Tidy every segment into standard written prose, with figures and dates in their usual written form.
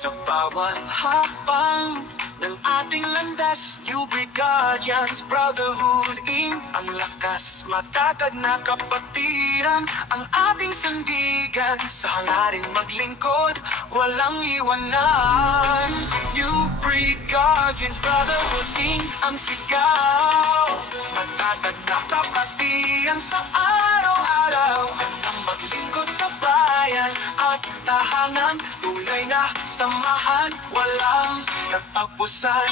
Sa bawat hakbang ng ating landas, New Breed Guardians Brotherhood Inc. Ang lakas, matatag na kapatiran, ang ating sandigan. Sa hangaring maglingkod, walang iwanan. New Breed Guardians Brotherhood Inc. Ang sigaw, matatag na kapatiran sa araw-araw. Ang maglingkod sa bayan at tahanan, tunay na samahan, walang katapusan.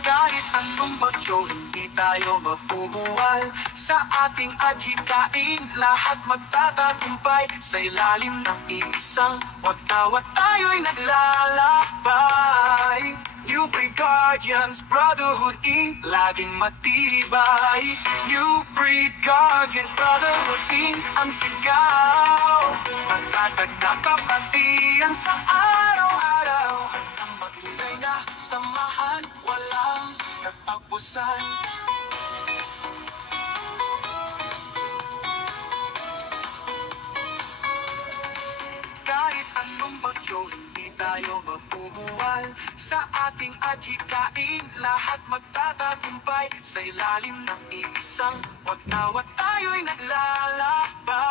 Kahit anong bagyo, hindi tayo mabubuwal. Sa ating adhikain, lahat magtatagumpay. Sa ilalim ng iisang watawat tayo'y naglalakbay. New Breed Guardians Brotherhood Inc. Laging matibay. New Breed Guardians Brotherhood Inc. Ang sigaw, matatag na kapatiran sa araw-araw. Ang maglilay na samahan, walang katapusan. Kahit anong bagyo, hindi tayo mabubuwal. Sa ating adhikain, lahat magtatagumpay. Sa ilalim ng iisang watawat tayo'y naglalakbay.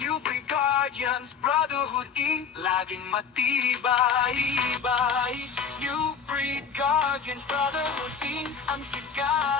New Breed Guardians Brotherhood Inc. Laging matibay. New Breed Guardians Brotherhood Inc. Ang sigaw.